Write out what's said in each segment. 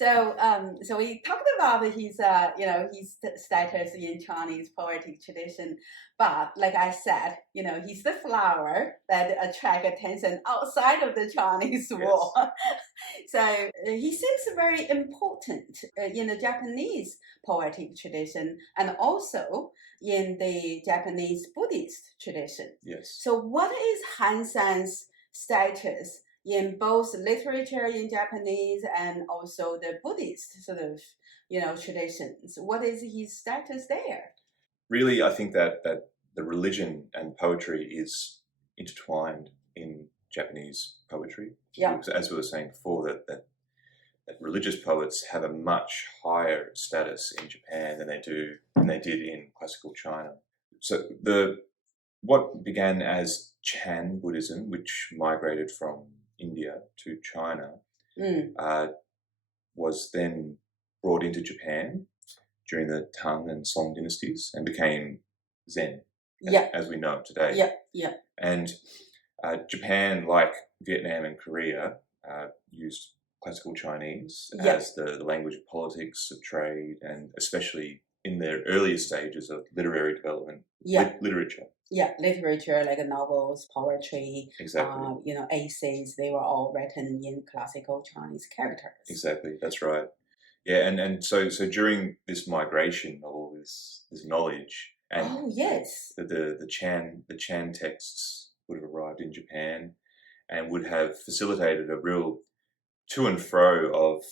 So we talked about his status in Chinese poetic tradition, but like I said, he's the flower that attract attention outside of the Chinese wall. So he seems very important in the Japanese poetic tradition and also in the Japanese Buddhist tradition. Yes. So what is Han San's status in both literature in Japanese and also the Buddhist sort of, traditions? What is his status there? Really, I think that the religion and poetry is intertwined in Japanese poetry. Yeah. As we were saying before, that religious poets have a much higher status in Japan than they did in classical China. So what began as Chan Buddhism, which migrated from India to China, was then brought into Japan during the Tang and Song dynasties and became Zen, as we know it today. And Japan, like Vietnam and Korea, used classical Chinese as the language of politics, of trade, and especially in their earlier stages of literary development, literature. Yeah, literature like novels, poetry, exactly. Essays, they were all written in classical Chinese characters. Exactly, that's right. Yeah, and so during this migration of all this knowledge, and the Chan texts would have arrived in Japan and would have facilitated a real to and fro of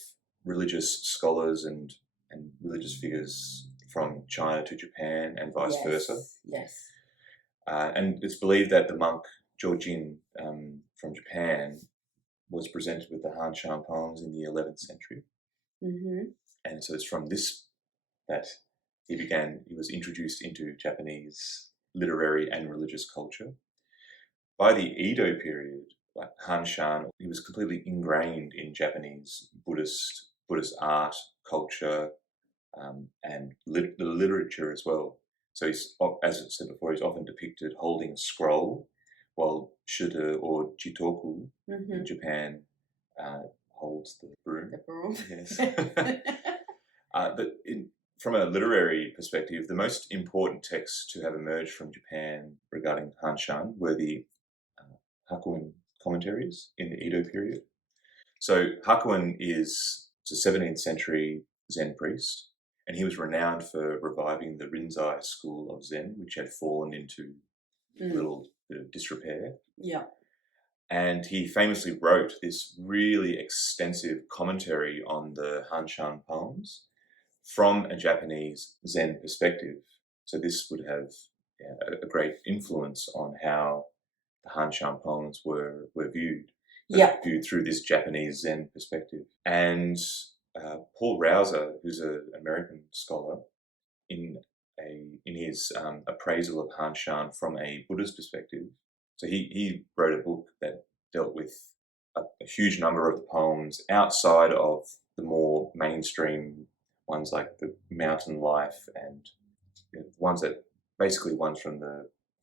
religious scholars and religious figures from China to Japan and vice versa. Yes. And it's believed that the monk Zhou from Japan was presented with the Han Shan poems in the 11th century. Mm-hmm. And so it's from this that he was introduced into Japanese literary and religious culture. By the Edo period, like Han Shan, he was completely ingrained in Japanese Buddhist art, culture, and the literature as well. So he's, as I said before, he's often depicted holding a scroll, while Shute or Jitoku in Japan holds the broom. The broom. Yes. But from a literary perspective, the most important texts to have emerged from Japan regarding Han Shan were the Hakuin commentaries in the Edo period. So Hakuin is a 17th century Zen priest, and he was renowned for reviving the Rinzai school of Zen, which had fallen into a little bit of disrepair. Yeah. And he famously wrote this really extensive commentary on the Han Shan poems from a Japanese Zen perspective. So this would have a great influence on how the Han Shan poems were viewed. Viewed through this Japanese Zen perspective. And Paul Rauser, who's an American scholar, in his appraisal of Han Shan from a Buddhist perspective, so he wrote a book that dealt with a huge number of the poems outside of the more mainstream ones like the Mountain Life and ones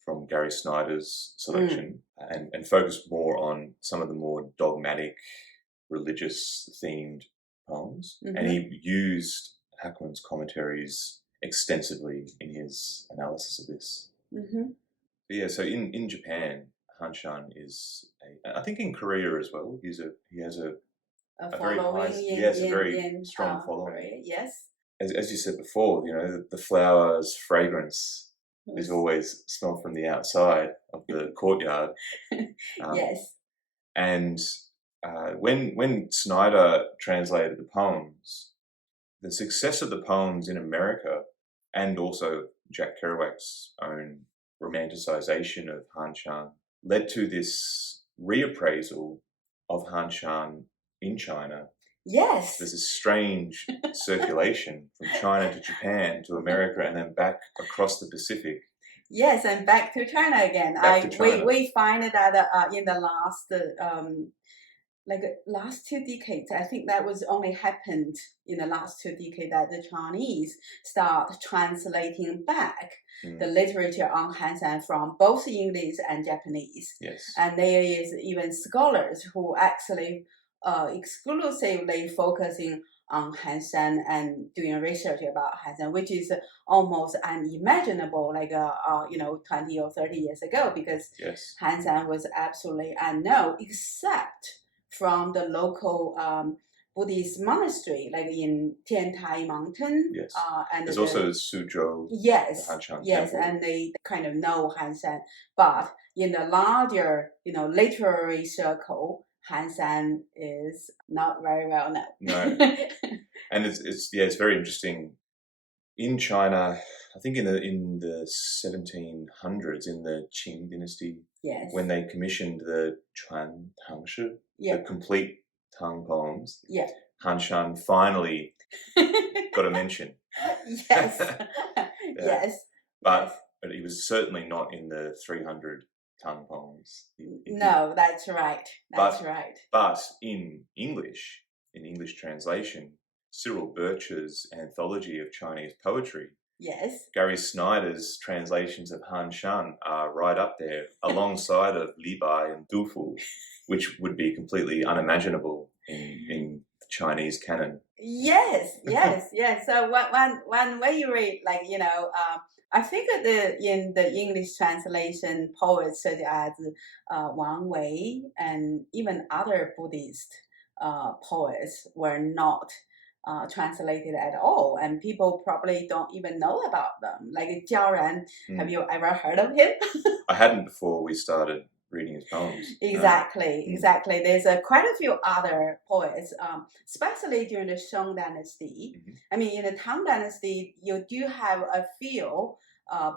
from Gary Snyder's selection and focused more on some of the more dogmatic, religious themed poems. And he used Hakuin's commentaries extensively in his analysis of this. But yeah, so in Japan, Han Shan is I think in Korea as well. He has a very high, a very strong following. Korea, yes. As you said before, the flower's fragrance is always smelled from the outside of the courtyard. Yes. And when Snyder translated the poems, the success of the poems in America and also Jack Kerouac's own romanticization of Han Shan led to this reappraisal of Han Shan in China. Yes. There's this strange circulation from China to Japan to America and then back across the Pacific. Yes, and back to China again. We find that in the last 2 decades, I think that was only happened in the last 2 decades that the Chinese start translating back the literature on Han Shan from both English and Japanese. Yes. And there is even scholars who actually exclusively focusing on Han and doing research about Han, which is almost unimaginable, like 20 or 30 years ago, because Yes. Han was absolutely unknown, except from the local Buddhist monastery, like in Tiantai Mountain. Yes. And There's also Suzhou, yes, the Hanshan yes, temple. and they kind of know Han, but in the larger, literary circle, Han is not very well known. No. And it's very interesting. In China, I think in the 1700s, in the Qing dynasty, Yes. when they commissioned the Chuan Tangshi, Yeah. the complete Tang poems, Yeah. Hanshan finally got a mention. Yes. Yeah. Yes. But he was certainly not in the 300 Tang poems. No, that's right. That's right. But in English translation, Cyril Birch's anthology of Chinese poetry, yes, Gary Snyder's translations of Han Shan are right up there, alongside of Li Bai and Du Fu, which would be completely unimaginable in the Chinese canon. Yes, yes, yes. So when you read, I think that in the English translation, poets such as Wang Wei and even other Buddhist poets were not translated at all, and people probably don't even know about them. Like Jiao Ran, have you ever heard of him? I hadn't before we started reading his poems. Exactly, no. Exactly. There's quite a few other poets, especially during the Song Dynasty. Mm-hmm. I mean, in the Tang Dynasty, you do have a few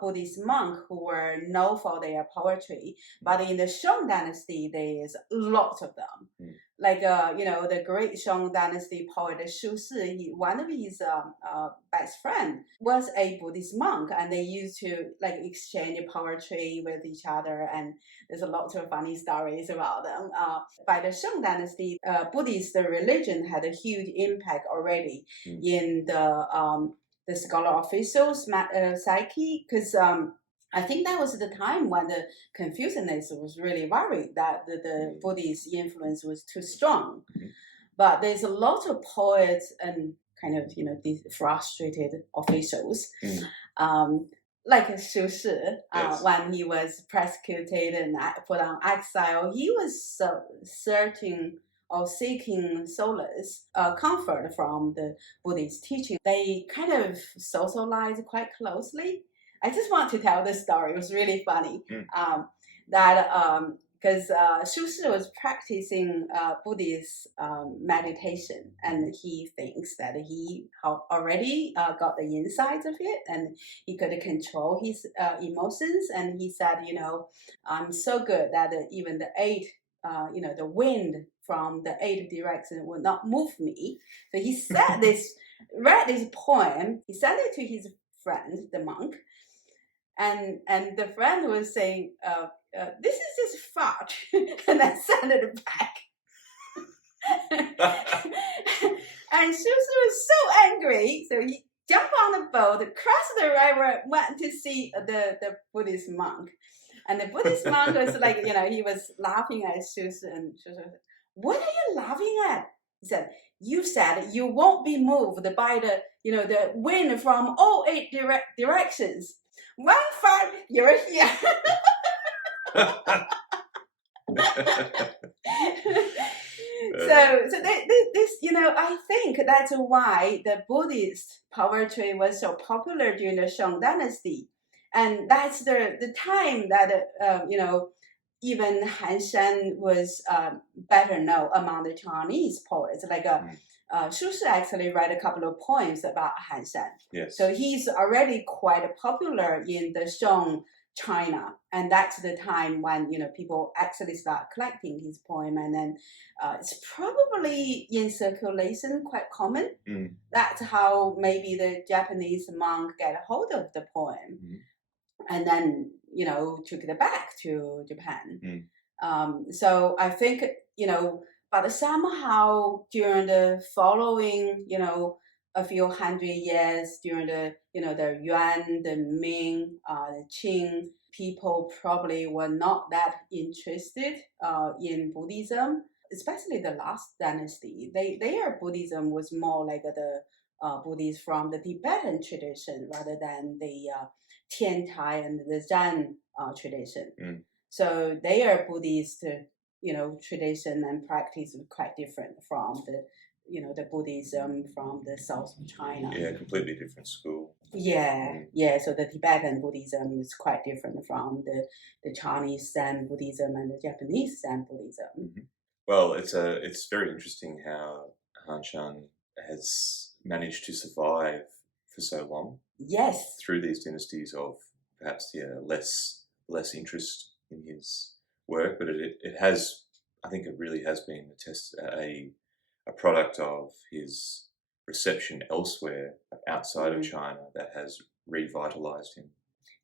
Buddhist monks who were known for their poetry, but in the Song Dynasty, there's lots of them. Mm. Like the great Song Dynasty poet Shu Si, one of his best friend was a Buddhist monk, and they used to exchange poetry with each other, and there's a lot of funny stories about them. By the Shang Dynasty, Buddhist religion had a huge impact already in the scholar officials' psyche, because I think that was the time when the Confucianists was really worried that the Buddhist influence was too strong. But there's a lot of poets and kind of these frustrated officials. Like Shu Si, yes. when he was persecuted and put on exile, he was searching or seeking solace, comfort from the Buddhist teaching. They kind of socialized quite closely. I just want to tell this story. It was really funny. Because Shu Si was practicing Buddhist meditation, and he thinks that he already got the insights of it, and he could control his emotions. And he said, I'm so good that even the the wind from the 8 directions will not move me. So he said read this poem. He sent it to his friend, the monk, and the friend was saying, this is just fart, and I sent it back. And Shu Si was so angry, so he jumped on the boat, crossed the river, went to see the Buddhist monk. And the Buddhist monk was he was laughing at Shu Si, and Shu Si said, what are you laughing at? He said, you said you won't be moved by the wind from all 8 directions. One fart, you're here. So this I think that's why the Buddhist poetry was so popular during the Shang Dynasty, and that's the time that even Han Shan was better known among the Chinese poets. Shu Si actually wrote a couple of poems about Han Shan. Yes. So he's already quite popular in the Shang China, and that's the time when people actually start collecting his poem, and then it's probably in circulation, quite common. That's how maybe the Japanese monk get a hold of the poem, and then took it back to Japan. So I think but somehow during the following a few hundred years, during the the Yuan, the Ming, the Qing, people probably were not that interested in Buddhism. especially the last dynasty, their Buddhism was more like the Buddhists from the Tibetan tradition rather than the Tiantai and the Zen tradition. Mm. So their Buddhist, tradition and practice is quite different from the Buddhism from the south of China. Yeah, completely different school. Yeah. So the Tibetan Buddhism is quite different from the Chinese Zen Buddhism and the Japanese Zen Buddhism. Mm-hmm. Well, it's very interesting how Hanshan has managed to survive for so long. Yes. Through these dynasties of perhaps less interest in his work, but it has, I think, it really has been a product of his reception elsewhere outside of China that has revitalized him.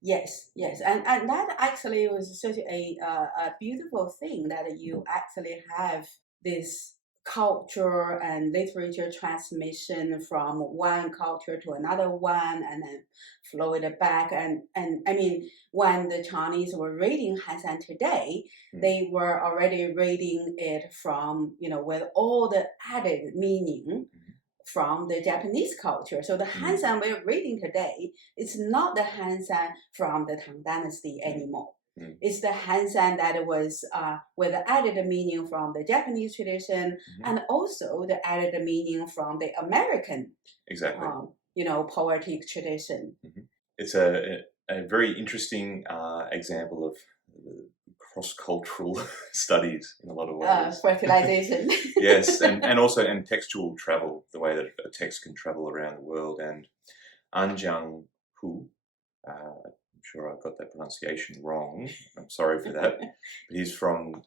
Yes, and that actually was such a beautiful thing that you actually have this culture and literature transmission from one culture to another one, and then flow it back. And I mean, when the Chinese were reading Hansan today, they were already reading it from with all the added meaning from the Japanese culture. So the Hansan we're reading today, it's not the Hansan from the Tang Dynasty anymore. It's the Hansan that was with the added meaning from the Japanese tradition and also the added meaning from the American, poetic tradition. It's a very interesting example of cross-cultural studies in a lot of ways. Fertilization. Yes, and also textual travel, the way that a text can travel around the world. And Anjiang Hu, I'm sure I got that pronunciation wrong. I'm sorry for that. But he's from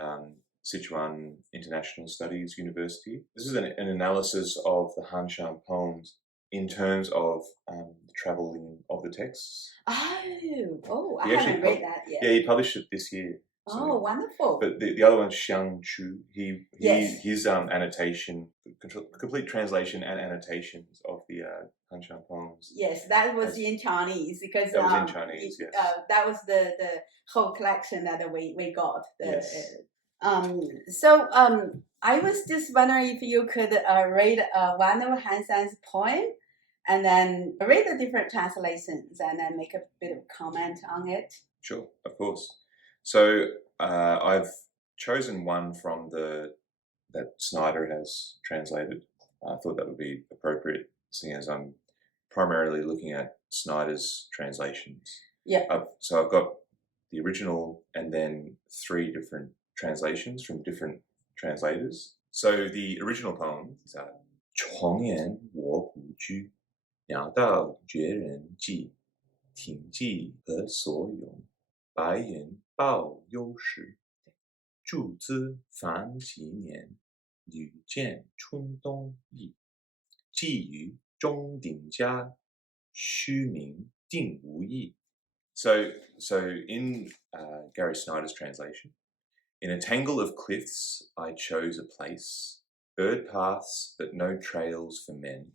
Sichuan International Studies University. This is an analysis of the Hanshan poems in terms of the traveling of the texts. I haven't read that yet. Yeah, he published it this year. Oh, wonderful! But the other one's Xiang Chu. His annotation, complete translation and annotations of the Hanshan poems. Yes, that was in Chinese because that was in Chinese. Yes, that was the whole collection that we got. Yes. I was just wondering if you could read one of Hansan's poem, and then read the different translations, and then make a bit of comment on it. Sure, of course. So I've chosen one from that Snyder has translated. I thought that would be appropriate, seeing as I'm primarily looking at Snyder's translations. Yeah. So I've got the original and then 3 different translations from different translators. So the original poem is 重言我不居，鸟道绝人迹，挺记何所有，白云报忧时。祝兹凡几年，屡见春冬意。寄于钟鼎家，虚名定无益。So in Gary Snyder's translation, in a tangle of cliffs I chose a place, bird paths but no trails for men.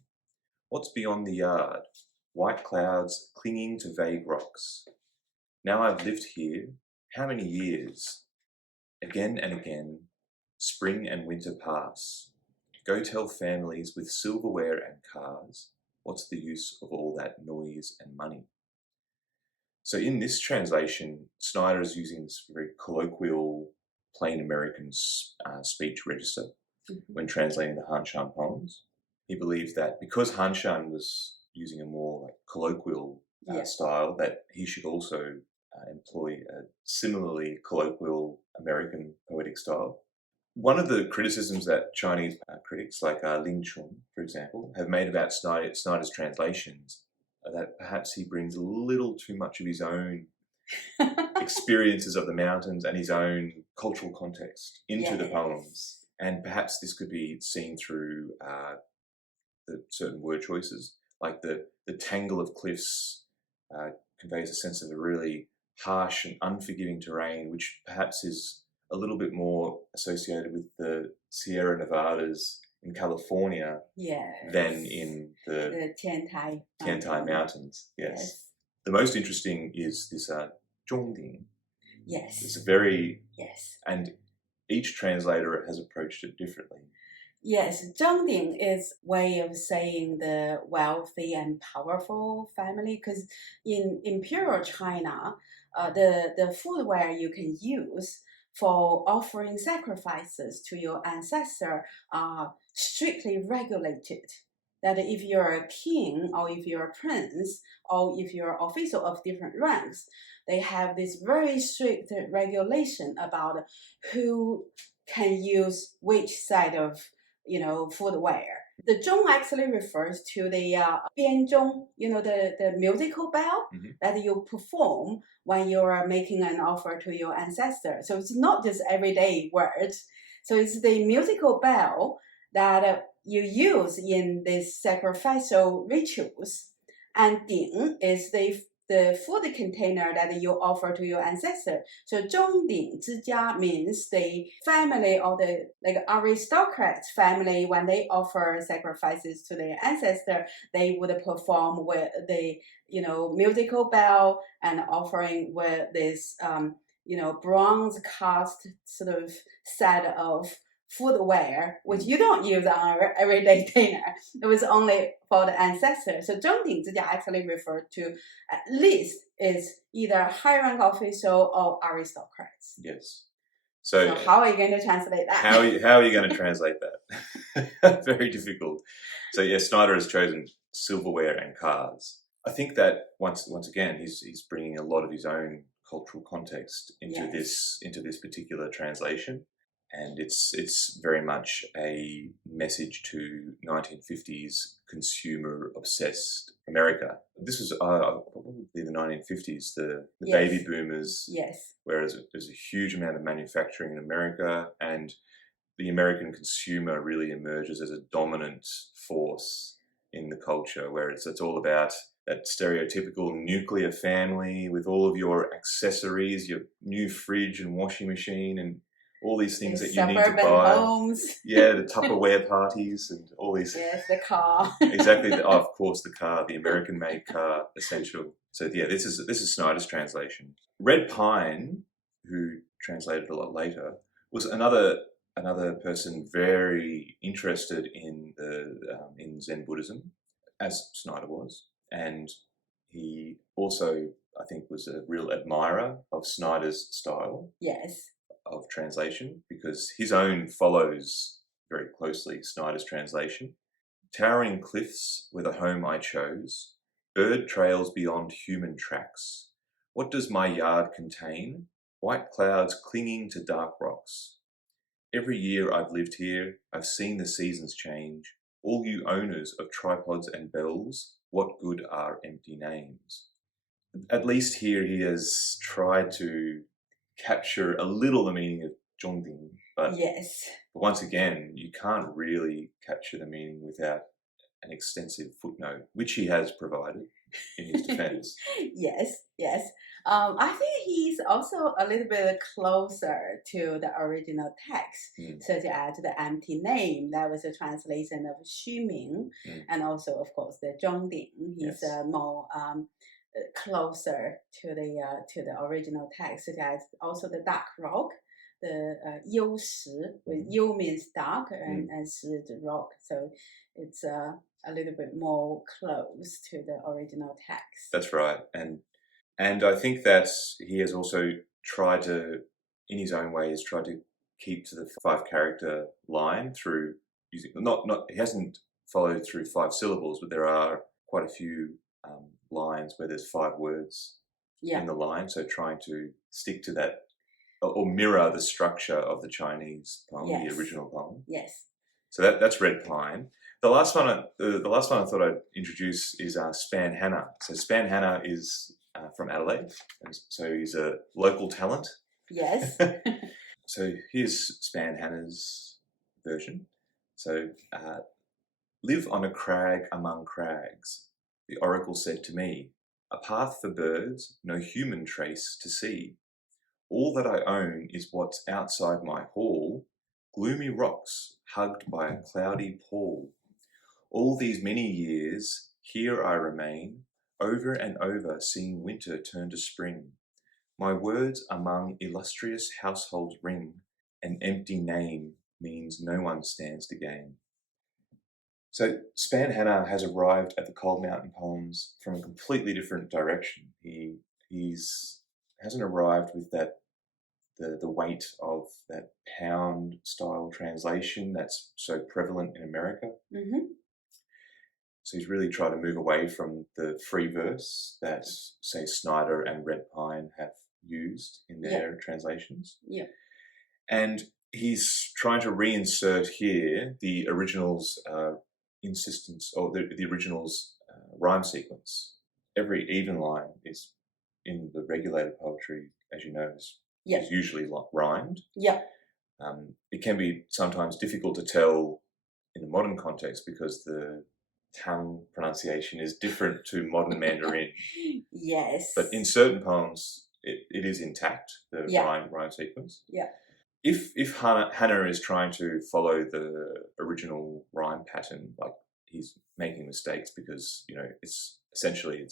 What's beyond the yard? White clouds clinging to vague rocks. Now I've lived here, how many years? Again and again, spring and winter pass. Go tell families with silverware and cars, what's the use of all that noise and money? So in this translation, Snyder is using this very colloquial, plain American speech register when translating the Hanshan poems. He believed that because Hanshan was using a more colloquial style, that he should also employ a similarly colloquial American poetic style. One of the criticisms that Chinese critics like Ling Chun, for example, have made about Snyder's translations are that perhaps he brings a little too much of his own experiences of the mountains and his own cultural context into the poems. And perhaps this could be seen through the certain word choices, like the tangle of cliffs conveys a sense of a really harsh and unforgiving terrain, which perhaps is a little bit more associated with the Sierra Nevadas in California than in the Tiantai Mountains. Yes. The most interesting is this Zhongding. Yes. It's a very and each translator has approached it differently. Yes, Zhangding is way of saying the wealthy and powerful family because in imperial China, the foodware you can use for offering sacrifices to your ancestor are strictly regulated. That if you're a king or if you're a prince or if you're official of different ranks, they have this very strict regulation about who can use which side of footwear. The zhong actually refers to the bianzhong, the musical bell that you perform when you're making an offer to your ancestor. So it's not just everyday words. So it's the musical bell that you use in these sacrificial rituals. And ding is the food container that you offer to your ancestor. So 中鼎之家 means the family or the aristocrats family. When they offer sacrifices to their ancestor, they would perform with the musical bell and offering with this bronze cast sort of set of footwear, which you don't use on an everyday dinner. It was only for the ancestors. So 中鼎之家 actually referred to at least is either high rank official or aristocrats. Yes. So how are you going to translate that? How are you going to translate that? Very difficult. So yeah, Snyder has chosen silverware and cars. I think that once again, he's bringing a lot of his own cultural context into this particular translation. And it's very much a message to 1950s consumer-obsessed America. This was probably the 1950s, the baby boomers. Yes. Whereas there's a huge amount of manufacturing in America, and the American consumer really emerges as a dominant force in the culture, where it's all about that stereotypical nuclear family with all of your accessories, your new fridge and washing machine and all these things that you need to buy. Homes. Yeah, the Tupperware parties and all these. Yes, the car. Exactly. Of course, the car, the American-made car, essential. So yeah, this is Snyder's translation. Red Pine, who translated a lot later, was another person very interested in in Zen Buddhism, as Snyder was, and he also, I think, was a real admirer of Snyder's style. Yes. Of translation, because his own follows very closely Snyder's translation. Towering cliffs were the home I chose, bird trails beyond human tracks. What does my yard contain? White clouds clinging to dark rocks. Every year I've lived here, I've seen the seasons change. All you owners of tripods and bells, what good are empty names? At least here he has tried to capture a little the meaning of Zhongding, but yes, once again, you can't really capture the meaning without an extensive footnote, which he has provided in his defense. yes. I think he's also a little bit closer to the original text, such as the empty name. That was a translation of Xu Ming, and also, of course, the Zhongding. He's more closer to the original text, such as also the dark rock, the Yu Shi, with Yu means dark and Shi is rock. So it's a little bit more close to the original text. That's right, and I think that he has also tried to, in his own ways, tried to keep to the 5-character line through using he hasn't followed through 5 syllables, but there are quite a few lines where there's 5 words in the line, so trying to stick to that or mirror the structure of the Chinese poem, the original poem. Yes. So that's Red Pine. The last one I thought I'd introduce is Span Hanna. So Span Hanna is from Adelaide, and so he's a local talent. Yes. So here's Span Hanna's version. So live on a crag among crags. The oracle said to me, a path for birds, no human trace to see. All that I own is what's outside my hall, gloomy rocks hugged by a cloudy pall. All these many years, here I remain, over and over seeing winter turn to spring. My words among illustrious households ring, an empty name means no one stands to gain. So Span Hanna has arrived at the Cold Mountain poems from a completely different direction. He's hasn't arrived with that the weight of that pound style translation that's so prevalent in America. Mm-hmm. So he's really tried to move away from the free verse that, say, Snyder and Red Pine have used in their translations. Yeah. And he's trying to reinsert here the original's insistence, or the original's rhyme sequence. Every even line is in the regulated poetry, as you know, is usually rhymed. Yeah. It can be sometimes difficult to tell in the modern context because the tongue pronunciation is different to modern Mandarin. Yes. But in certain poems, it is intact, the rhyme sequence. Yeah. If Hannah is trying to follow the original rhyme pattern, like he's making mistakes because, you know, it's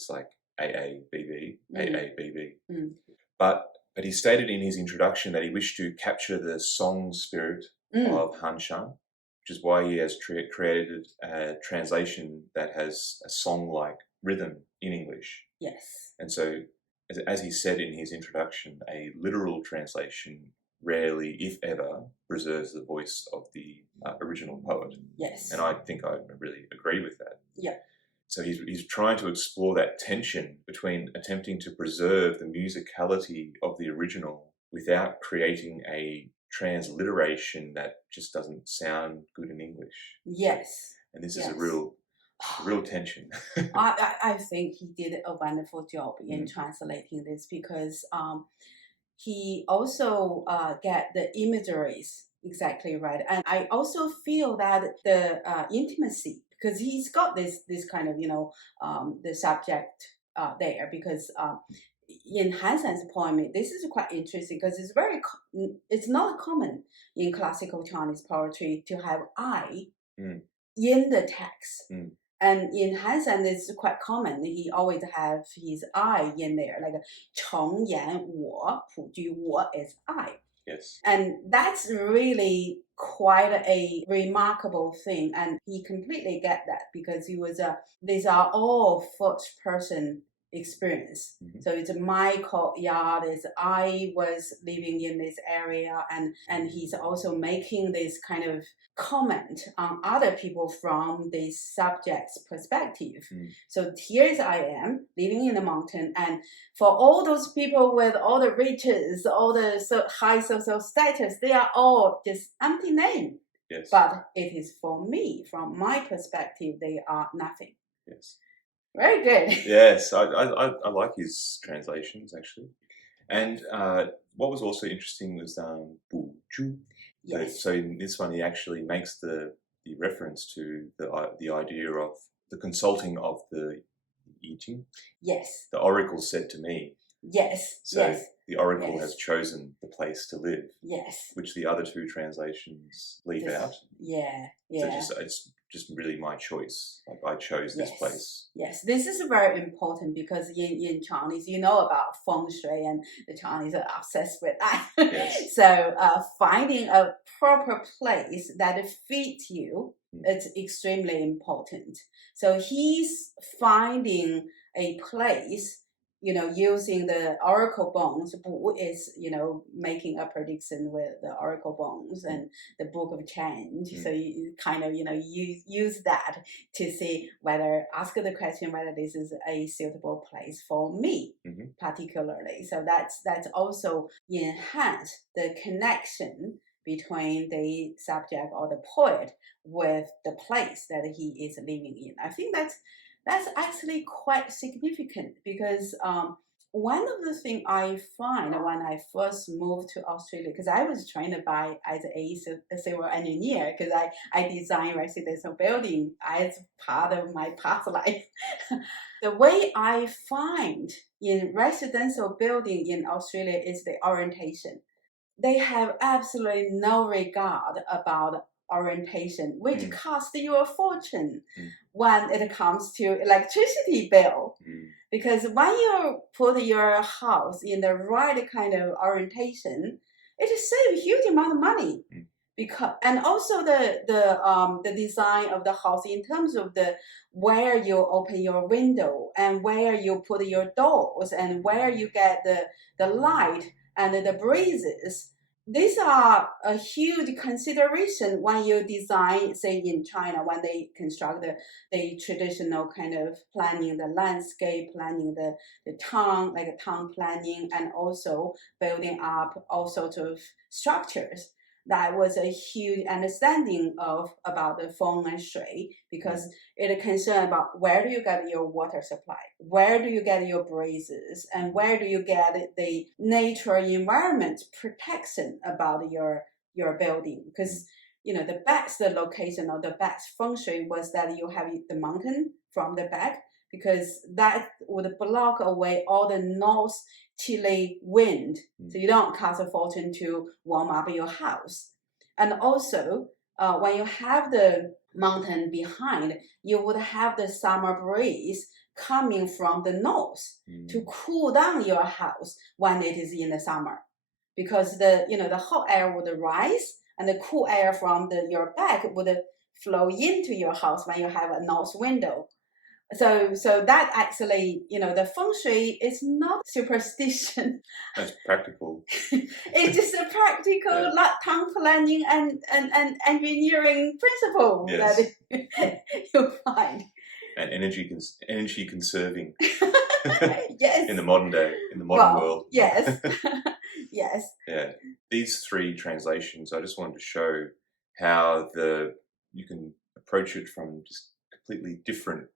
like AABB, AABB. Mm. But he stated in his introduction that he wished to capture the song spirit of Han Shan, which is why he has created a translation that has a song-like rhythm in English. Yes. And so, as he said in his introduction, a literal translation rarely, if ever, preserves the voice of the original poet. Yes. And I think I really agree with that. Yeah. So he's trying to explore that tension between attempting to preserve the musicality of the original without creating a transliteration that just doesn't sound good in English. Yes. And this is a real tension. I think he did a wonderful job in translating this because he also get the imageries exactly right. And I also feel that the intimacy, because he's got this kind of, the subject there, because in Hansen's poem, this is quite interesting because it's not common in classical Chinese poetry to have I in the text. And in Hansen, it's quite common. He always have his I in there, like 重言我, 普句我 is I. Yes. And that's really quite a remarkable thing. And he completely get that because he was these are all first person experience. So it's my courtyard, I was living in this area, and he's also making this kind of comment on other people from the subject's perspective. So here's I am living in the mountain, and for all those people with all the riches, all the high social status, they are all just empty name. Yes. But it is for me, from my perspective, they are nothing. Yes. Very good. Yes, I like his translations actually. And what was also interesting was Bu Ju. Yes. So in this one, he actually makes the reference to the idea of the consulting of the I Ching. Yes. The oracle said to me. Yes. So yes. the oracle has chosen the place to live. Yes. Which the other two translations leave out. Yeah. So it's just really my choice. Like I chose this place. Yes, this is very important because in Chinese, you know about Fengshui, and the Chinese are obsessed with that. Yes. So finding a proper place that fits you, it's extremely important. So he's finding a place, using the oracle bones. Bu is, making a prediction with the oracle bones and the book of change. So you kind of, use that to see ask the question whether this is a suitable place for me, particularly. So that's also enhance the connection between the subject or the poet with the place that he is living in. I think that's actually quite significant because one of the things I find when I first moved to Australia, because I was trained as a civil engineer, because I design residential building as part of my past life. The way I find in residential building in Australia is the orientation. They have absolutely no regard about orientation, which costs you a fortune when it comes to electricity bill. Because when you put your house in the right kind of orientation, it just save a huge amount of money. Mm. Because, and also the design of the house in terms of the where you open your window and where you put your doors and where you get the light and the breezes. These are a huge consideration when you design, say in China, when they construct the traditional kind of planning, the landscape planning, the town, like a town planning, and also building up all sorts of structures. That was a huge understanding of about the feng and shui, because it is concerned about where do you get your water supply, where do you get your breezes, and where do you get the nature environment protection about your building. Because the best location or the best feng shui was that you have the mountain from the back, because that would block away all the north chilly wind, so you don't cost a fortune to warm up your house. And also, when you have the mountain behind, you would have the summer breeze coming from the north to cool down your house when it is in the summer, because the hot air would rise and the cool air from your back would flow into your house when you have a north window. So that actually, the feng shui is not superstition. That's practical. It's just a practical town planning and engineering principle that you find. And energy conserving. Yes. In the modern day, in the modern world. Yes. Yes. Yeah. These three translations, I just wanted to show how you can approach it from just completely different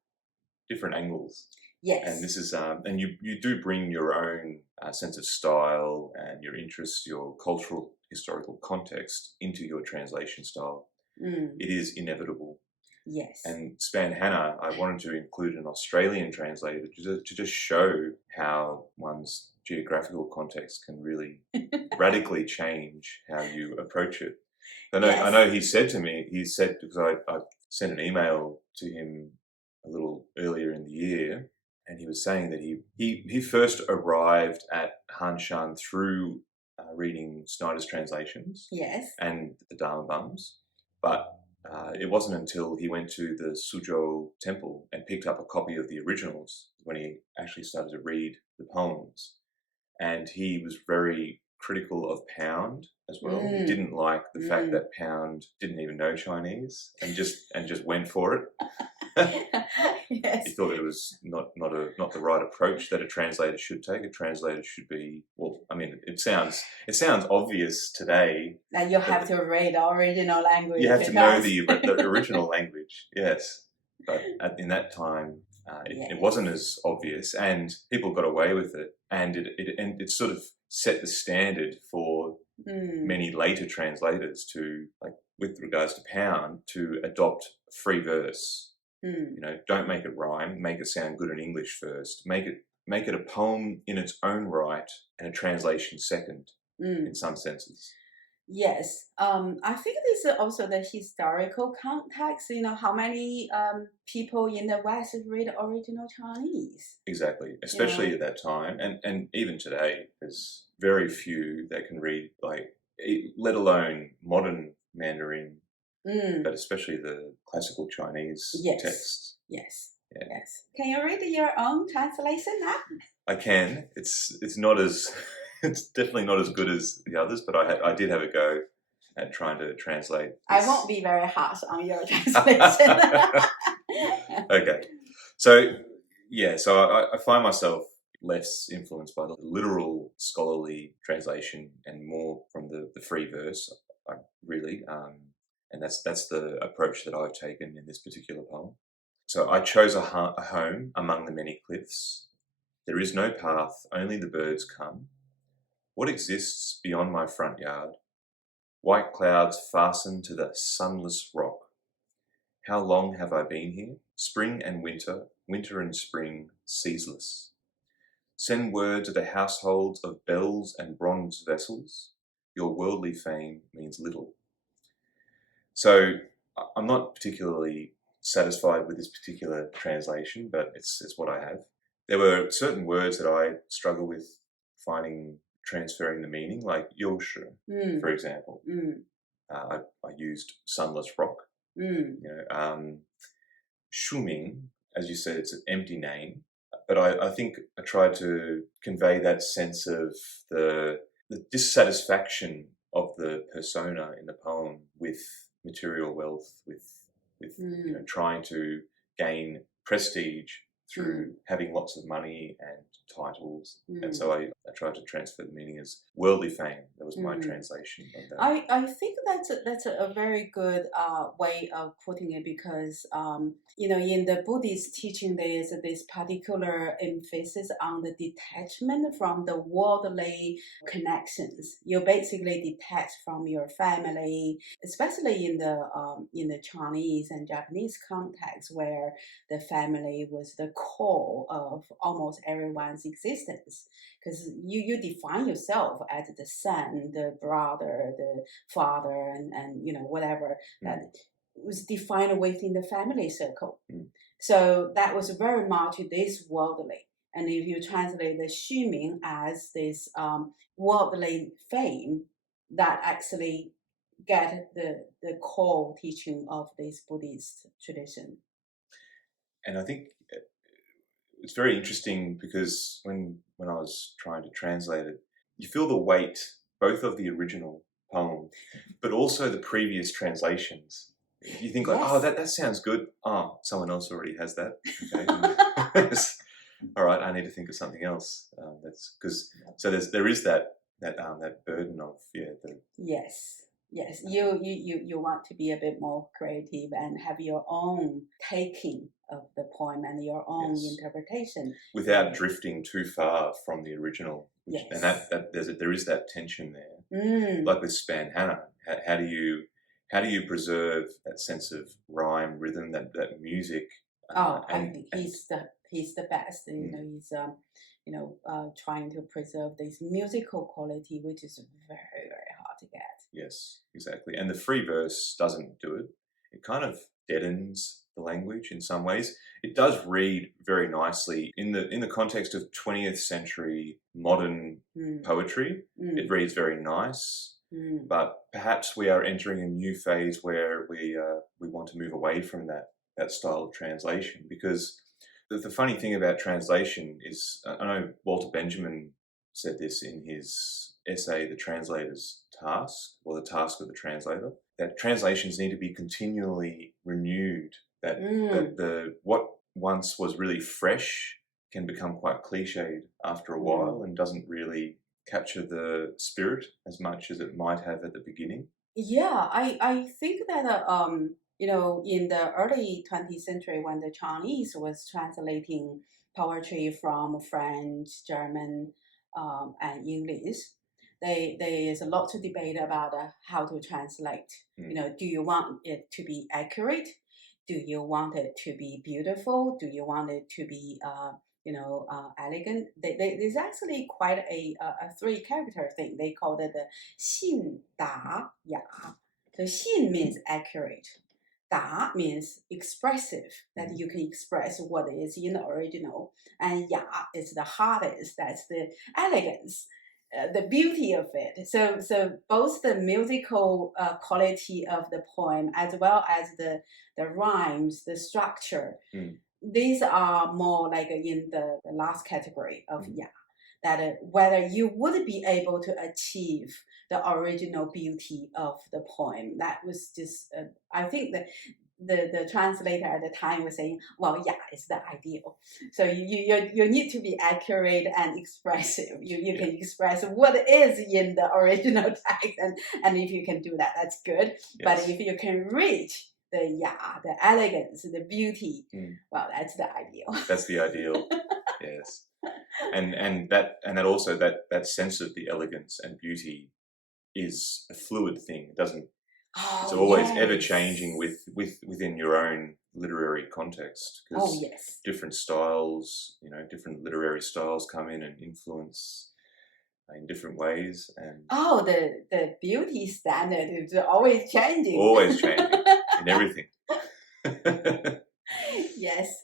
angles. Yes. And this is and you do bring your own sense of style and your interests, your cultural historical context into your translation style. It is inevitable. Yes. And Span Hannah, I wanted to include an Australian translator to just show how one's geographical context can really radically change how you approach it. I know he said, because I sent an email to him a little earlier in the year, and he was saying that he first arrived at Hanshan through reading Snyder's translations, and the Dharma Bums, but it wasn't until he went to the Suzhou temple and picked up a copy of the originals when he actually started to read the poems, and he was very critical of Pound as well. He didn't like the fact that Pound didn't even know Chinese and just went for it. Yes. He thought it was not the right approach that a translator should take. A translator should be, well, I mean, it sounds obvious today that you have to read the original language. You have to know the original language, yes. But in that time, it wasn't as obvious, and people got away with it, and it sort of set the standard for many later translators to, like, with regards to Pound, to adopt free verse. Don't make it rhyme, make it sound good in English first, make it a poem in its own right and a translation second, in some senses. Yes, I think this is also the historical context. How many people in the West read original Chinese? Exactly, especially at that time, and even today, there's very few that can read, like, let alone modern Mandarin, but especially the classical Chinese texts. Yes. Can you read your own translation now? I can. It's not as it's definitely not as good as the others, but I did have a go at trying to translate this. I won't be very harsh on your translation. Okay. So I find myself less influenced by the literal scholarly translation and more from the free verse, really. And that's the approach that I've taken in this particular poem. So I chose a home among the many cliffs. There is no path, only the birds come. What exists beyond my front yard? White clouds fasten to the sunless rock. How long have I been here? Spring and winter, winter and spring, ceaseless. Send word to the households of bells and bronze vessels. Your worldly fame means little. So I'm not particularly satisfied with this particular translation, but it's what I have. There were certain words that I struggle with finding transferring the meaning, like 优势, for example. I used sunless rock. 书名, as you said, it's an empty name, but I think I tried to convey that sense of the dissatisfaction of the persona in the poem with material wealth, with trying to gain prestige through having lots of money and titles. And so I tried to transfer the meaning as worldly fame. That was my translation of that. I think that's a very good way of putting it, because in the Buddhist teaching there is this particular emphasis on the detachment from the worldly connections. You basically detach from your family, especially in the Chinese and Japanese context, where the family was the core of almost everyone's existence. Because you define yourself as the son, the brother, the father, and whatever that was defined within the family circle. So that was very much this worldly. And if you translate the 虚名 as this worldly fame, that actually get the core teaching of this Buddhist tradition. And I think it's very interesting because when I was trying to translate it, you feel the weight both of the original poem, but also the previous translations. You think like, oh, that sounds good. Oh, someone else already has that. Okay. All right, I need to think of something else. That's because there is that burden of Yes, you want to be a bit more creative and have your own taking of the poem and your own interpretation without drifting too far from the original. And that there is that tension there. Like with Span Hannah, how do you preserve that sense of rhyme, rhythm, that music? I think he's the best. He's trying to preserve this musical quality, which is very, very hard to get. Yes, exactly. And the free verse doesn't do it. It kind of deadens the language in some ways. It does read very nicely in the context of 20th century modern poetry. It reads very nice. But perhaps we are entering a new phase where we want to move away from that style of translation, because the funny thing about translation is, I know Walter Benjamin said this in his essay, The Translator's Task, or The Task of the Translator, that translations need to be continually renewed, that what once was really fresh can become quite cliched after a while and doesn't really capture the spirit as much as it might have at the beginning. Yeah, I think that in the early 20th century, when the Chinese was translating poetry from French, German, and English, there is a lot to debate about how to translate. Do you want it to be accurate? Do you want it to be beautiful? Do you want it to be elegant? There's actually quite a 3-character thing. They call it the 信达雅. So 信 means accurate. Da means expressive, that you can express what is in the original. And ya is the hardest, that's the elegance, the beauty of it. So both the musical quality of the poem as well as the rhymes, the structure, these are more like in the last category of ya. That whether you would be able to achieve the original beauty of the poem. That was just, I think that the translator at the time was saying, well, yeah, it's the ideal. So you need to be accurate and expressive. You can express what is in the original text, and if you can do that, that's good. Yes. But if you can reach the elegance, the beauty, well, that's the ideal. That's the ideal. Yes. And that also that sense of the elegance and beauty is a fluid thing. It doesn't. It's always ever changing within your own literary context. Because different styles, different literary styles come in and influence in different ways. And the beauty standard is always changing. Always changing in everything. Yes.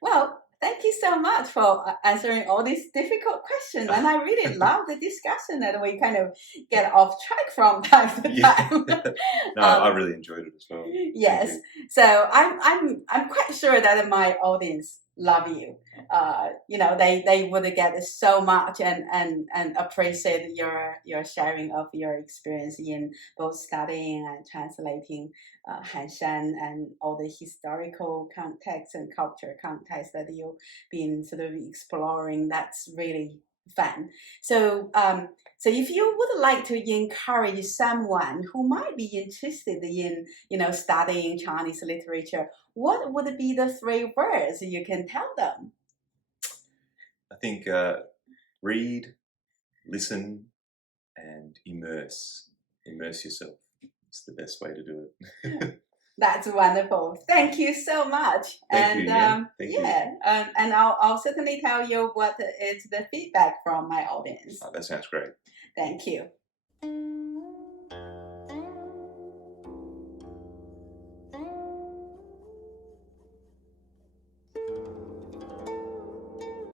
Well, Thank you so much for answering all these difficult questions. And I really love the discussion that we kind of get off track from time to Yeah. time. No, I really enjoyed it as well. Yes. Thank you. So I'm quite sure that my audience love you. They would get so much and appreciate your sharing of your experience in both studying and translating Hanshan and all the historical context and culture context that you've been sort of exploring. That's really fun. So if you would like to encourage someone who might be interested in, studying Chinese literature, what would be the 3 words you can tell them? I think read, listen, and immerse. Immerse yourself. It's the best way to do it. That's wonderful. Thank you so much. Thank you, Yan. Thank you. And I'll certainly tell you what is the feedback from my audience. Oh, that sounds great. Thank you.